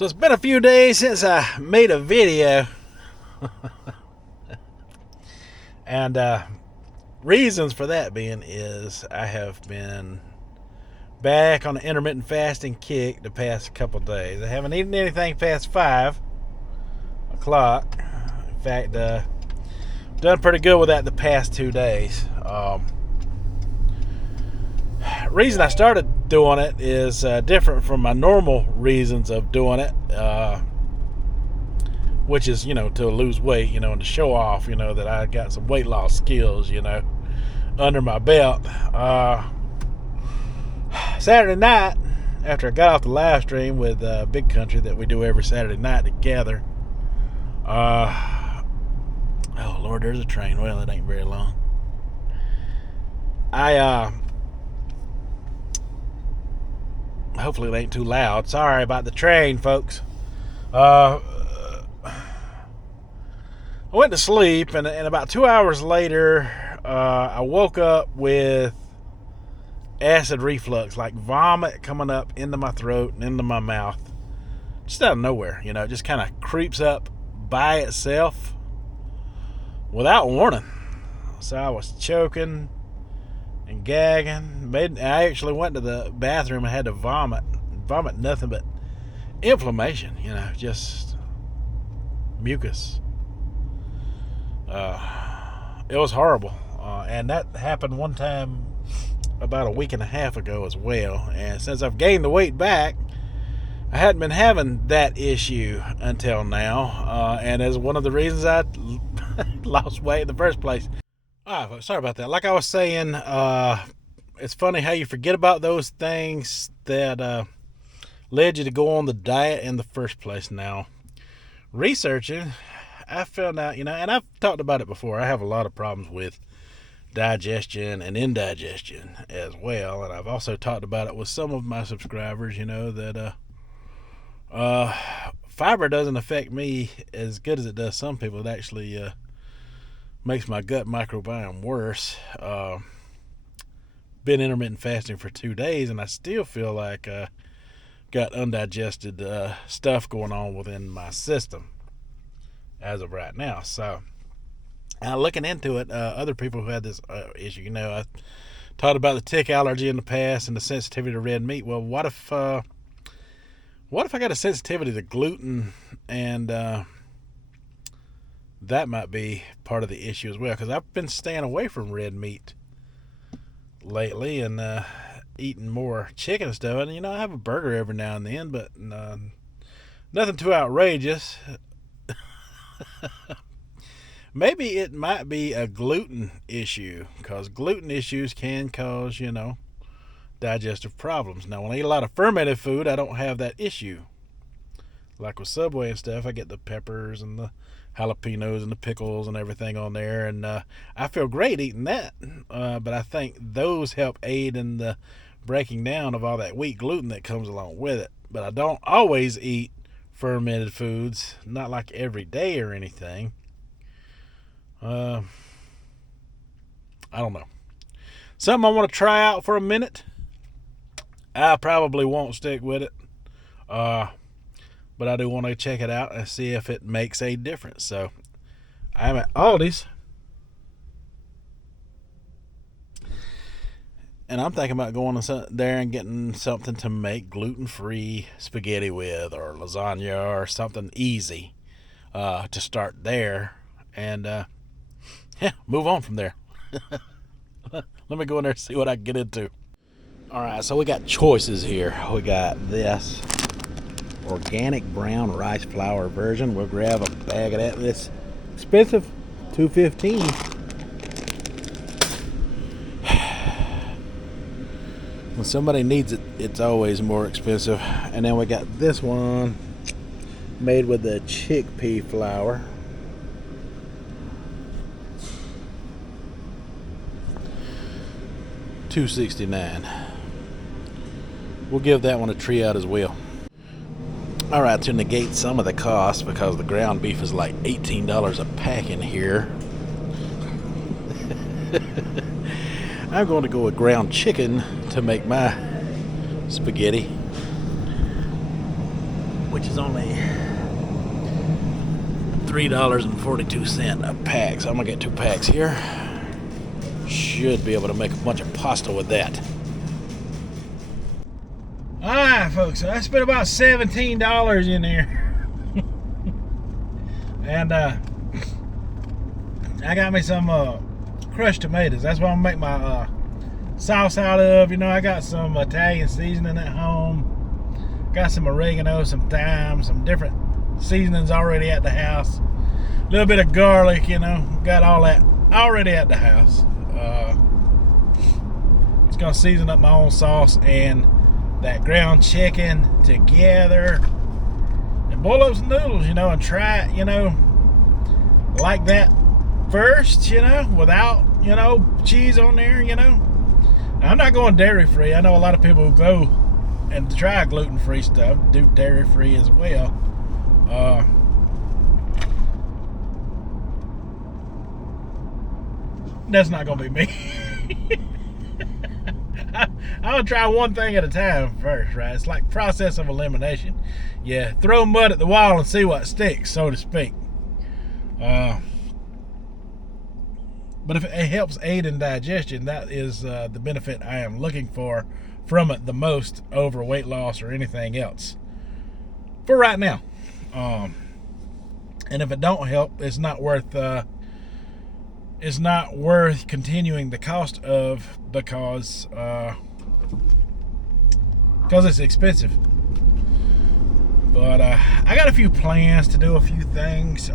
So it's been a few days since I made a video. And reasons for that being is I have been back on the intermittent fasting kick the past couple days. I haven't eaten anything past 5 o'clock. In fact, done pretty good with that the past 2 days. Reason I started doing it is different from my normal reasons of doing it, which is, to lose weight, and to show off, that I got some weight loss skills, under my belt. Saturday night, after I got off the live stream with Big Country that we do every Saturday night together, oh Lord, there's a train. Well, it ain't very long. Hopefully it ain't too loud. Sorry about the train, folks. I went to sleep, and about 2 hours later, I woke up with acid reflux, like vomit coming up into my throat and into my mouth, just out of nowhere. It just kind of creeps up by itself without warning. So I was choking and gagging. I actually went to the bathroom and had to vomit nothing but inflammation, just mucus. It was horrible, and that happened one time about a week and a half ago as well. And since I've gained the weight back, I hadn't been having that issue until now, and as one of the reasons I lost weight in the first place. Sorry about that. Like I was saying, it's funny how you forget about those things that led you to go on the diet in the first place. Now, researching, I found out, and I've talked about it before, I have a lot of problems with digestion and indigestion as well. And I've also talked about it with some of my subscribers, that fiber doesn't affect me as good as it does some people. It actually makes my gut microbiome worse. Been intermittent fasting for 2 days, and I still feel like got undigested stuff going on within my system as of right now. So looking into it, other people who had this issue, I talked about the tick allergy in the past and the sensitivity to red meat. Well, what if I got a sensitivity to gluten, and that might be part of the issue as well, because I've been staying away from red meat lately and eating more chicken and stuff. And I have a burger every now and then, but nothing too outrageous. Maybe it might be a gluten issue, because gluten issues can cause, digestive problems. Now, when I eat a lot of fermented food, I don't have that issue. Like with Subway and stuff, I get the peppers and the jalapenos and the pickles and everything on there, and I feel great eating that. But I think those help aid in the breaking down of all that wheat gluten that comes along with it. But I don't always eat fermented foods, not like every day or anything. I don't know. Something I want to try out for a minute. I probably won't stick with it. But I do want to check it out and see if it makes a difference. So I'm at Aldi's, and I'm thinking about going there and getting something to make gluten-free spaghetti with, or lasagna, or something easy to start there, and move on from there. Let me go in there and see what I can get into. All right, so we got choices here. We got this organic brown rice flour version. We'll grab a bag of that. It's expensive, $2.15. When somebody needs it, it's always more expensive. And then we got this one made with the chickpea flour. $2.69. We'll give that one a try out as well. All right, to negate some of the cost, because the ground beef is like $18 a pack in here, I'm going to go with ground chicken to make my spaghetti. which is only $3.42 a pack. So I'm gonna get 2 packs here. Should be able to make a bunch of pasta with that. Alright, folks, so I spent about $17 in there. And I got me some crushed tomatoes. That's what I'm gonna make my sauce out of. You know, I got some Italian seasoning at home. Got some oregano, some thyme, some different seasonings already at the house. A little bit of garlic, you know. Got all that already at the house. Just gonna season up my own sauce and that ground chicken together and boil up some noodles, you know, and try it, you know, like that first, you know, without, you know, cheese on there, you know. Now, I'm not going dairy free. I know a lot of people who go and try gluten free stuff do dairy free as well. That's not gonna be me. I'll try one thing at a time first, right? It's like process of elimination. Yeah, throw mud at the wall and see what sticks, so to speak. But if it helps aid in digestion, that is the benefit I am looking for from it the most over weight loss or anything else for right now. And if it don't help, it's not worth continuing the cost of, because it's expensive. But I got a few plans to do a few things.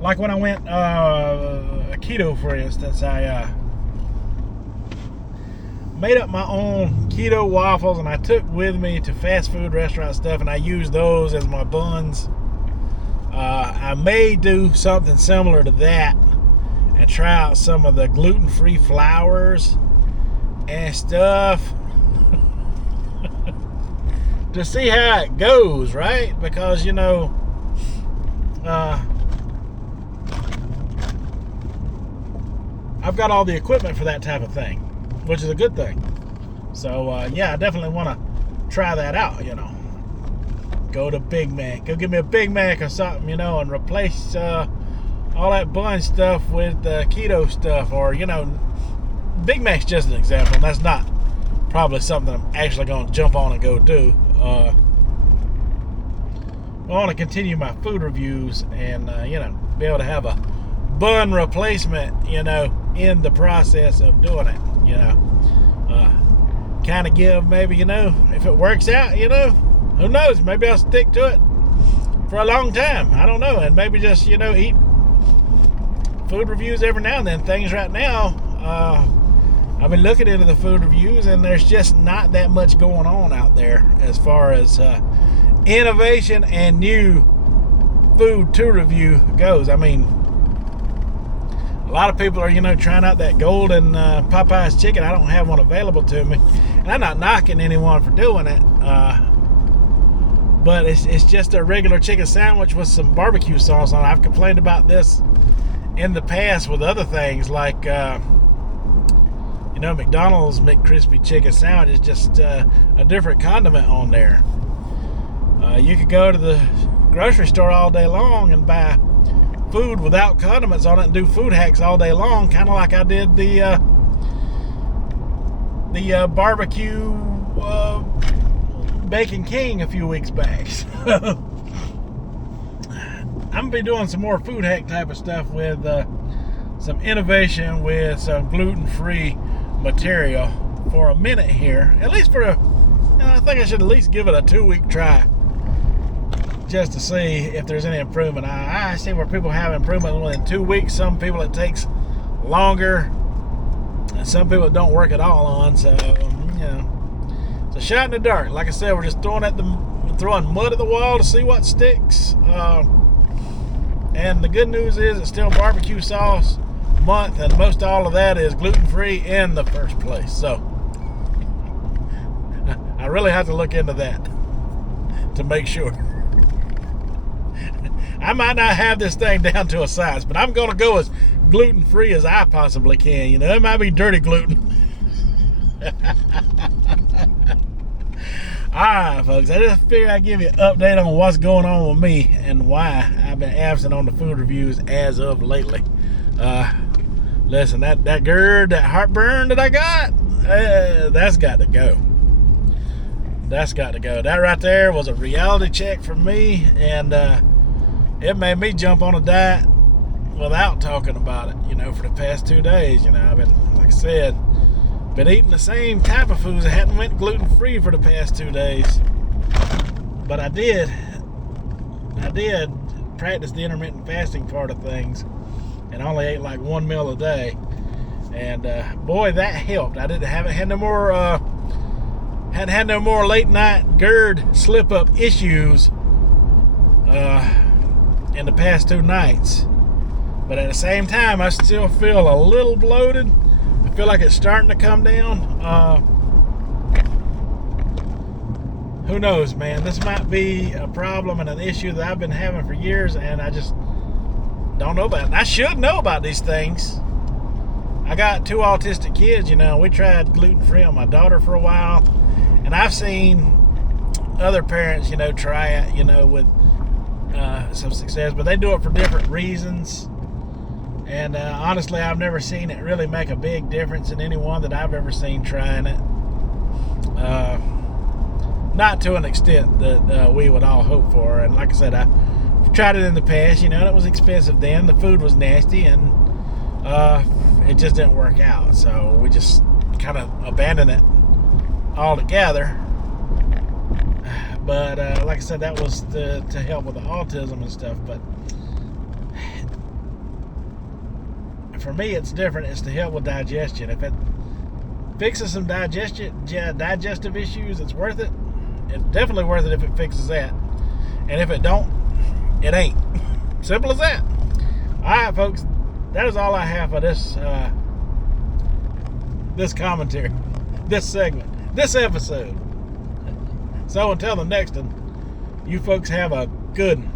Like when I went keto, for instance, I made up my own keto waffles, and I took with me to fast food restaurant stuff, and I used those as my buns. I may do something similar to that and try out some of the gluten-free flours and stuff to see how it goes, right? Because, you know, I've got all the equipment for that type of thing, which is a good thing. So, yeah, I definitely want to try that out, you know. Go to Big Mac. Go get me a Big Mac or something, you know, and replace all that bun stuff with keto stuff. Or, you know, Big Mac's just an example, and that's not probably something I'm actually going to jump on and go do. I want to continue my food reviews and, you know, be able to have a bun replacement, you know, in the process of doing it, you know. Kind of give maybe, you know, if it works out, you know, who knows, maybe I'll stick to it for a long time. I don't know. And maybe just, you know, eat food reviews every now and then. Things right now, I've been looking into the food reviews, and there's just not that much going on out there as far as innovation and new food to review goes. I mean, a lot of people are, you know, trying out that golden Popeye's chicken. I don't have one available to me, and I'm not knocking anyone for doing it, but it's just a regular chicken sandwich with some barbecue sauce on it. I've complained about this in the past with other things, like you know, McDonald's McCrispy chicken sandwich is just a different condiment on there. You could go to the grocery store all day long and buy food without condiments on it and do food hacks all day long, kind of like I did the barbecue Bacon King a few weeks back. So, I'm gonna be doing some more food hack type of stuff with some innovation with some gluten-free material for a minute here, at least for a, you know, I think I should at least give it a 2-week try just to see if there's any improvement. I see where people have improvement within 2 weeks. Some people it takes longer, and some people it don't work at all on. So, you know, it's a shot in the dark. Like I said, we're just throwing mud at the wall to see what sticks. And the good news is it's still barbecue sauce month, and most all of that is gluten-free in the first place. So I really have to look into that to make sure. I might not have this thing down to a science, but I'm going to go as gluten-free as I possibly can. You know, it might be dirty gluten. Alright, folks, I just figured I'd give you an update on what's going on with me and why I've been absent on the food reviews as of lately. Listen, that GERD, that heartburn that I got, that's got to go. That's got to go. That right there was a reality check for me, and it made me jump on a diet without talking about it, for the past 2 days. I've been, like I said, been eating the same type of foods. I hadn't went gluten-free for the past 2 days. But I did practice the intermittent fasting part of things and only ate like 1 meal a day. And boy, that helped. I haven't had no more had no more late night GERD slip up issues in the past 2 nights. But at the same time, I still feel a little bloated. I feel like it's starting to come down. Who knows, man? This might be a problem and an issue that I've been having for years, and I just don't know about it. And I should know about these things. I got 2 autistic kids, We tried gluten-free on my daughter for a while, and I've seen other parents, try it, with some success, but they do it for different reasons. And honestly, I've never seen it really make a big difference in anyone that I've ever seen trying it. Not to an extent that we would all hope for. And like I said, I've tried it in the past, and it was expensive then. The food was nasty, and it just didn't work out. So we just kind of abandoned it altogether. But like I said, that was to help with the autism and stuff. But for me, it's different. It's to help with digestion. If it fixes some digestive issues, it's worth it. It's definitely worth it if it fixes that. And if it don't, it ain't. Simple as that. Alright, folks, that is all I have for this this commentary, this segment, this episode. So until the next one, you folks have a good one.